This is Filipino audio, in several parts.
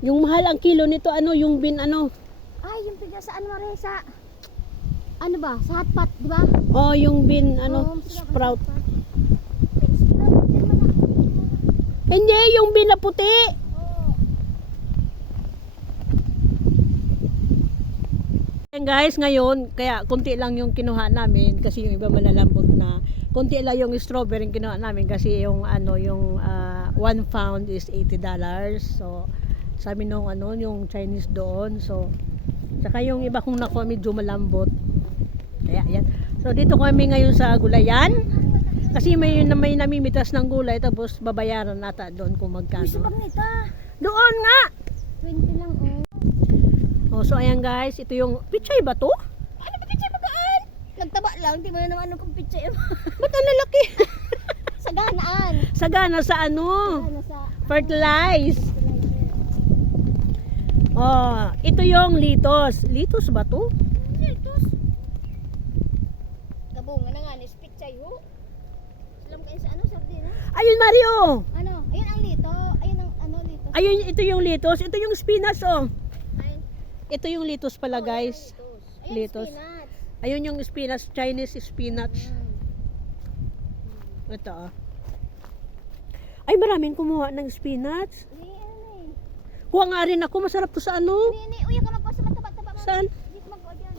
Yung mahal ang kilo nito, ano, yung bin, ano. Ay, yung piga sa ano rin, sa ano ba? Sa hotpot, di ba? Oh, yung bin, ano, Oo, masarap ang sprout. hotpot. Sprout, yan man na. Hindi, yung bin na puti. Oo. Ayan guys, ngayon, kaya konti lang yung kinuha namin kasi yung iba malalambot na. Konti lang yung strawberry yung kinuha namin kasi yung ano, yung 1 pound is $80. So, sabi nung ano, yung Chinese doon. So, saka yung iba kong nakuha medyo malambot. Kaya yan. So, dito kami ngayon sa gulayan. Kasi may namimitas ng gulay tapos babayaran nata doon kung Uy, magkano. sabag nita. Doon nga! 20 lang, oh. Oh, so ayan guys, ito yung pichay ba to? Ano ba pichay magaan? Nagtaba lang, di ba naman ano kung pichay. Ba't ang lalaki? Sa ganaan. Sagana sa ano? Ano sa Fertilize. Oh, ito yung litos. Litos ba to? Litos. Gabungan na nga ni pichay ho. Alam kayo sa ano, sardinas? Ayun Mario. Ano? Ayun ang lito. Ayun ang ano lito. Ayun, ito yung litos. Ito yung spinach oh. Ay, Ito yung litos pala guys. ayun Litos. spinach. Ayun yung spinach, Chinese spinach. Ito oh. Ay, maraming kumuha ng spinach. Hindi, ano eh. Kuha nga rin ako, masarap to sa ano? Hindi, uya ka magpasa mataba-taba. Saan? Hindi ko mag-o dyan.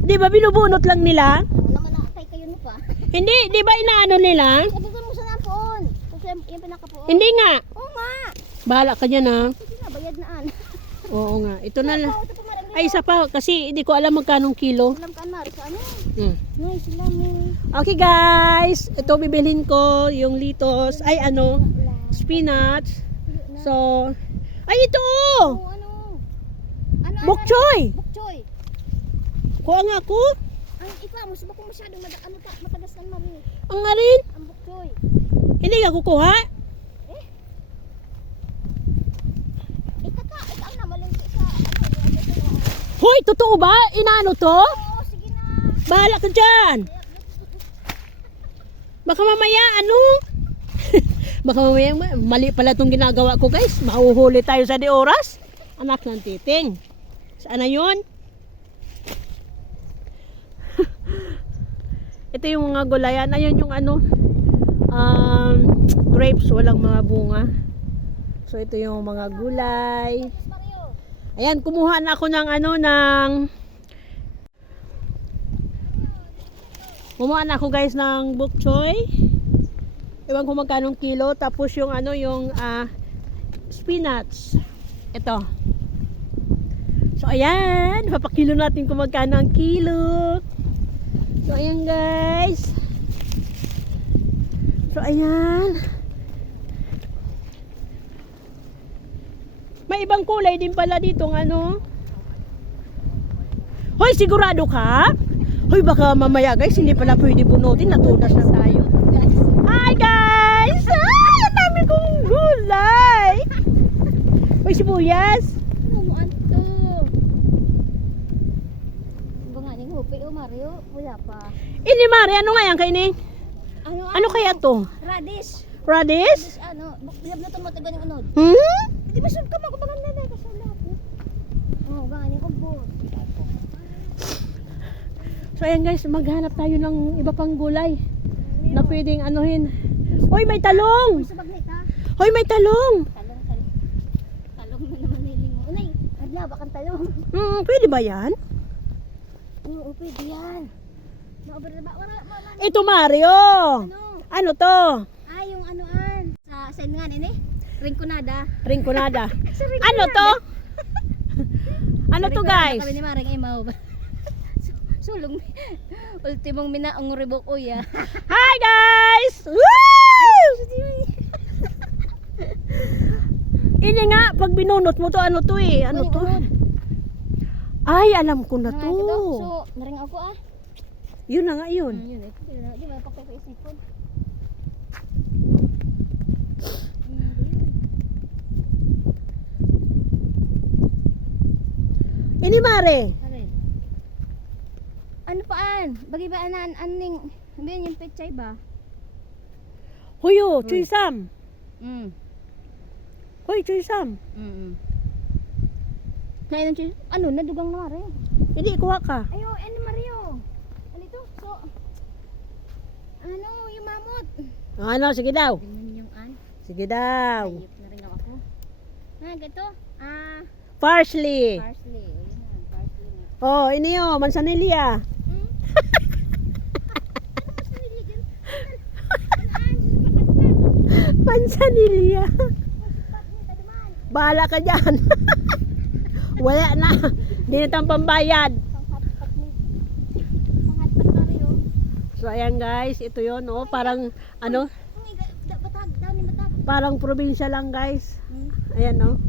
Di ba binubunot lang nila? Ano naman nakatay kayo no pa? Hindi, di ba inaano nila? Sabi ko mo sa napoon. Kasi yung pinakapoon. Hindi nga. Oo nga. Bahala ka dyan ha. Sige na, bayad na an. Oo nga. Ito na lang. Ito pa marami. Ay, isa pa. Kasi hindi ko alam magkanong kilo. Alam ka Mari sa ano? Hmm. Ngay sila mo. Okay guys. Ito bibilhin ko. Yung litos. Ay ano. Spinach. So. Ay ito. Oh, ano? Ano? Bok choy. Bukchoy. Kuha nga ako. Ang ikaw, mas bako masyadong matagas ng Mari. Ang nga rin. Ang bukchoy. Hindi ka kukuha. Ikaw na malingki sa ano. Hoy, totoo ba? Inaano to? Oo, sige na. Bahala ka dyan. Baka mamaya ano? Baka mamaya mali pala itong ginagawa ko guys. Mahuhuli tayo sa di oras. Anak ng titing. Saan na yun? Ito yung mga gulayan. Ayun yung ano. Grapes. Walang mga bunga. So ito yung mga gulay. Mario. Ayan, kumuha na ako ng ano ng kumuha na ako guys ng bok choy. Ewan ko magkano kilo. Tapos yung ano yung spinach. Ito. So ayan, papakilo natin kung magkano ang kilo. So ayan guys. So ayan. May ibang kulay din pala dito ng ano. Hoy, sigurado ka? Hoy, baka mamaya guys, hindi pala pwede bunutin. Natudas na tayo. Hi guys! Ay, ang dami kong gulay! Hoy, sibuyas! Ano mo anto? Ba nga ning hupi o Mario? Wala pa. Ini Mari, ano nga yan kainin? Ano kaya to? Radish. Radish? Ano? Bilab na tumatag ng unod. Hmm? Di ba sud ka magabangan na na sa lahat. Oh, gani ko po. So ayan guys, maghanap tayo ng iba pang gulay na pwedeng anuhin. Hoy, may talong! Sa bagnet ha. Hoy, may talong! Talong. Talong na naman niling mo. Unay, adlaw bakang talong. Pwede ba yan? Oo, pwede yan. Naober na ba? Wala. Ito Mario! Ano? Ano to? Ay, yung anoan. Sa nga ini? Ringkunada. Ringkunada. Ano to? Ano to guys? Kami ni Maring Imaw. Sulong. Ultimong minaong ribok uya. Hi guys! Woo! Ini nga, pag binunot mo to, ano to eh? Ano to? Ay, alam ko na to. So, naring ako ah. Yun na nga yun. Yun eh. Di ba pakay ko isipon? Ini Mare. Ano paan? Bagi ba aning sabihin yung pechay ba? Huyo, chuy sam. Hoy, Choy Sam. Kaya nang ano, nadugang na mare. Hindi, kuha ka. Ayo, ano Mario? Ano ito? So, ano, yung mamot. Ano, sige daw. Ganyan yung Sige daw. Ayip na rin ako. Ganito. Parsley. Parsley. Ayun na, parsley na. Oh, ini yo, mansanilya. Mansanilya. Bahala ka dyan. Wala na. Hindi na tayong pambayad. Panghatpat Mario. So ayan guys, ito yon oh, parang ano, Batag, daw ni batag. parang probinsya lang guys. Ayan oh.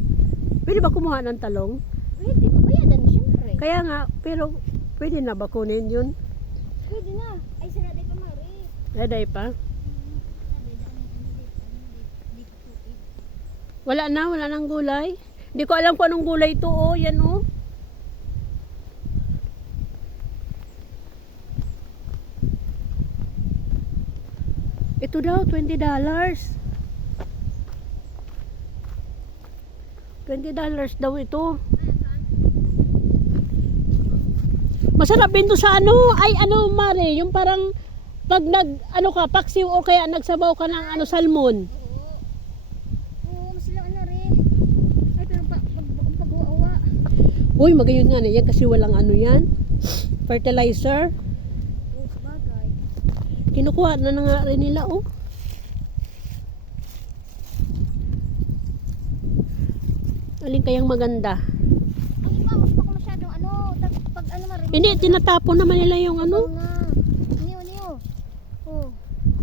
Pwede ba kumuha ng talong? Pwede, mabayadan siyempre. Kaya nga, pero pwede na ba kunin yun? Pwede na. Ay, sinaday pa Mari. Daday pa. Wala na, wala nang gulay. Hindi ko alam kung anong gulay ito oh, yan oh. Ito daw, $20. $20 daw ito. Masarap din to sa ano, ay ano Mare, yung parang pag ano ka, paksiw o kaya nagsabaw ka ng ano, salmon. Oo, masila ano rin. Ay, pero pag-uawa. Uy, magayon nga na yan kasi walang ano yan. Fertilizer. Oo, sabagay. Kinukuha na nga rin nila oh. Alin kayang maganda? Ay, iba, mas pa ko masyadong ano, pag ano Mari. Hindi, tinatapon naman nila yung ano. Oo nga. Niyo. Oh.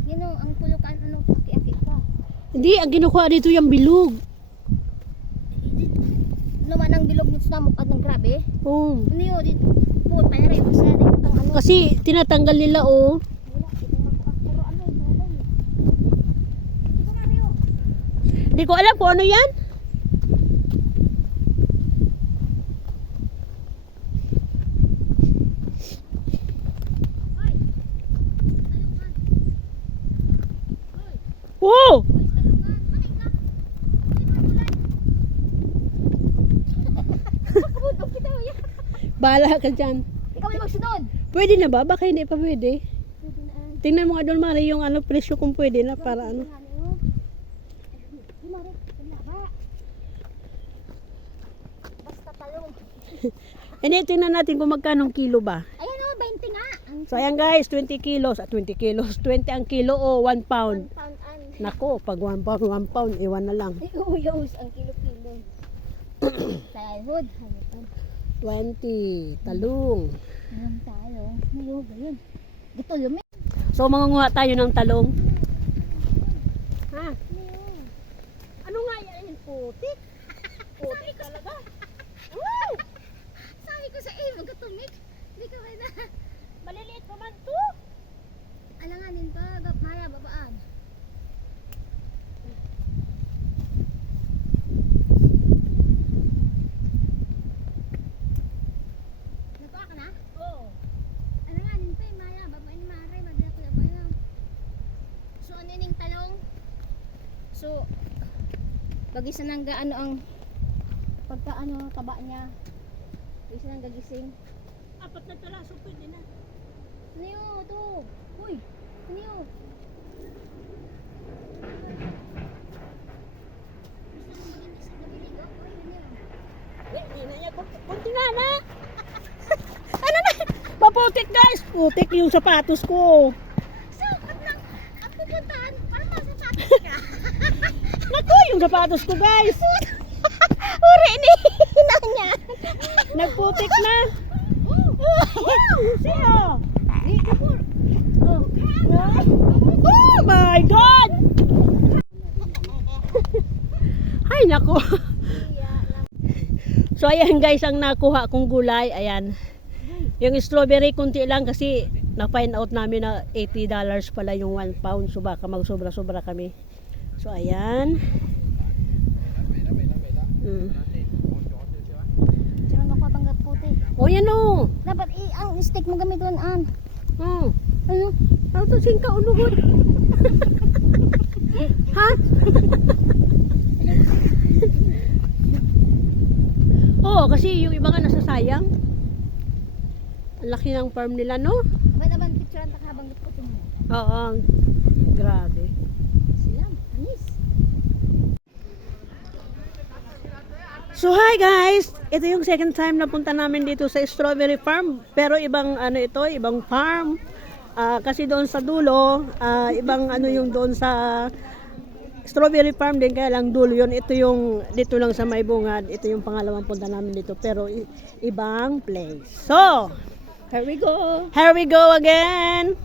Yan o, ang pulukan, ano, paki-aki pa. Hindi, ang kinukuha dito yung bilog. Naman ang bilog nito sa mukha ng grabe. Oh. Niyo, dito. Puot pa rin. Masaya din itong ano. Kasi tinatanggal nila oh. Wala, itong makuha. Puro ano, bagay. Ito Mario. Hindi ko alam kung ano yan. Oh! Bahala ka dyan. Ikaw ay magsunod. Pwede na ba? Baka hindi pa pwede. Pwede na. Tingnan mo nga doon Mari yung ano presyo kung pwede na para ano. Di Mari, wala ba? Basta talong. Hindi, tingnan natin kung magkano kilo ba. Ayan o, 20 nga. Ang So ayan guys, 20 kilos. 20 kilos. 20 ang kilo o 1 pound. pound an. Nako, pag 1 pound, iwan na lang. Ay, uyos, ang kilo-kilo. Sayhod. 20, talong. Ayan tayo. Mayog, ayun. Dito lumi. So mangunguha tayo ng talong. Ha? Ano nga yan? Putik? Putik talaga. Wow! Sabi ko sa iyo, magkatumik. Hindi ko kaya na. Maliliit naman to. Alanganin pa, maya, babaan. Natuwa ka na? Oo. Alanganin pa, maya, babaan ni Mare, madala ko yung bayo. So, ano yung talong? So, pag isa nang gaano ang pagka ano, taba niya. Pag isa nang gagising. Apat na talaso pwede na. Ano yun? Ito. Uy. Ano yun? Hindi na niya. Kunti nga na. Ano na? Maputik guys. Putik yung sapatos ko. Sapat lang. Ang pupuntahan. Parang masasapatos ka. Naku, yung sapatos ko guys. Uri ni hina niya. Nagputik na. Siya. Oh my God! Ay, nako. So, ayan guys, ang nakuha kong gulay. Ayan. Yung strawberry, kunti lang kasi na-find out namin na $80 pala yung 1 pound. So, baka magsobra-sobra kami. So, ayan. Sino makapanggat puti? O, yan o. Dapat ang stick mo gamitin an. Ano? Ano to singka unuhod? Ha? kasi yung iba nga nasasayang. Ang laki ng farm nila, no? Manaban picture ang takabang ko ito. Oo. Grabe. Sila, anis. So hi guys! Ito yung second time na punta namin dito sa strawberry farm. Pero ibang ano ito, ibang farm. Kasi doon sa dulo, ibang ano yung doon sa strawberry farm din, kaya lang dulo yun. Ito yung dito lang sa may bungad. Ito yung pangalawang punta namin dito. Pero ibang place. So, Here we go. here we go again!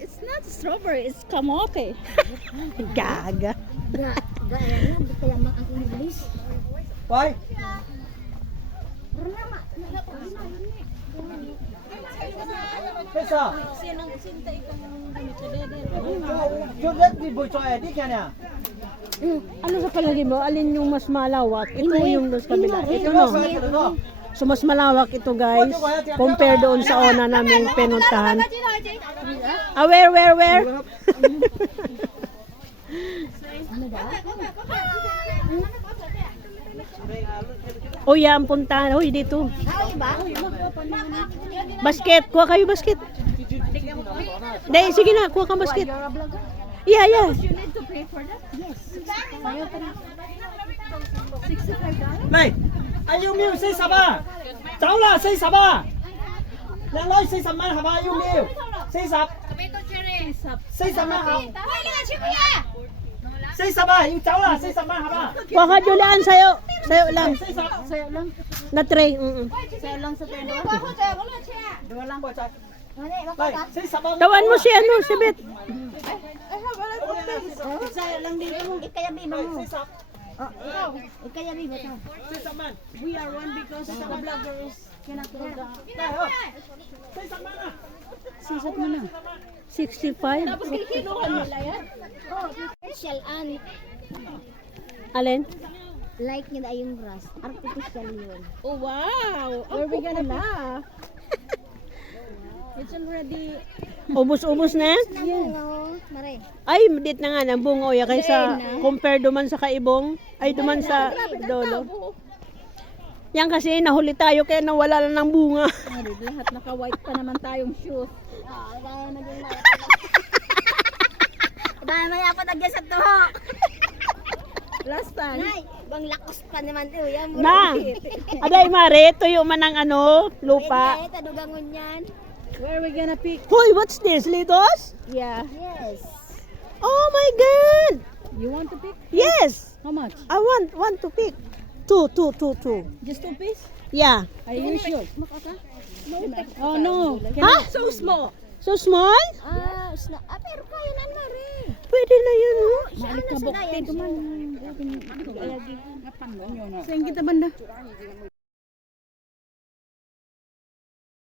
It's not strawberry, it's kamote. Gaga! Gaya na, di kaya ang English. Why? Pesa. Yo let me boy try di kana. Ano sa palagay mo? Alin yung mas malawak? Ito yung doon sa kabila. Ito no? So mas malawak ito guys. Compare doon sa una namin pinuntahan. Where? Oh yeah, ang puntahan. Uy, dito. Basket. Kuha kayo basket. Dahil, sige na. Kuha kang basket. Yeah. You need to pay for that? Yes. $65? Này, anh yêu miêu xây sập à? Cháu là xây sập à? Đang nói xây sập mà hả ba yêu miêu? Xây sập. Xây sập mà hả? Xây sập à? Yêu cháu là xây sập mà hả ba? Kuha ka, Julian. Sayo. Sayo lang. Xây sập. Sa'yo lang. Na tray. Sa'yo lang sa tayo. Đừng lăng bồi chạy. Này, xây sập không? Tawan mo si ano, si Beth. Sa'yo lang dito mo. Ikayabi mo. Xây sập. Ikayabi mo to. Xây sập man. We are one because the vloggers cannot go down. Này ơi. Xây sập man à? Sisat mo na. 65. Kinuha nila yan. Artificial and Alin? like niya na yung grass. Artificial yun. Oh, wow. Where we gonna be? It's already... Ubus-ubus na? Yan. Mare. Ay, dit na nga ng bungo ya kaysa compare duman sa kaibong. Ay, duman sa dolo. Yan kasi nahuli tayo kaya nawala na ng bunga. Lahat naka-white pa naman tayong shoes. Kaya naging maya. Dahil maya pa nagyan sa tuho. Last time. Nay, bang lakos pa naman ito. Yan mo Na. Aday mare, tuyo man ang ano, lupa. Wait, tadugangon yan. Where are we gonna pick? Hoy, what's this? Litos? Yeah. Yes. Oh my god. You want to pick? Yes. How much? I want to pick. Two. Just 2 piece? Yeah. Are you sure? Oh no. Huh? So small. So small? Pero kaya na na rin. Pwede na yun, no? Malik ka bukti. Saan kita banda?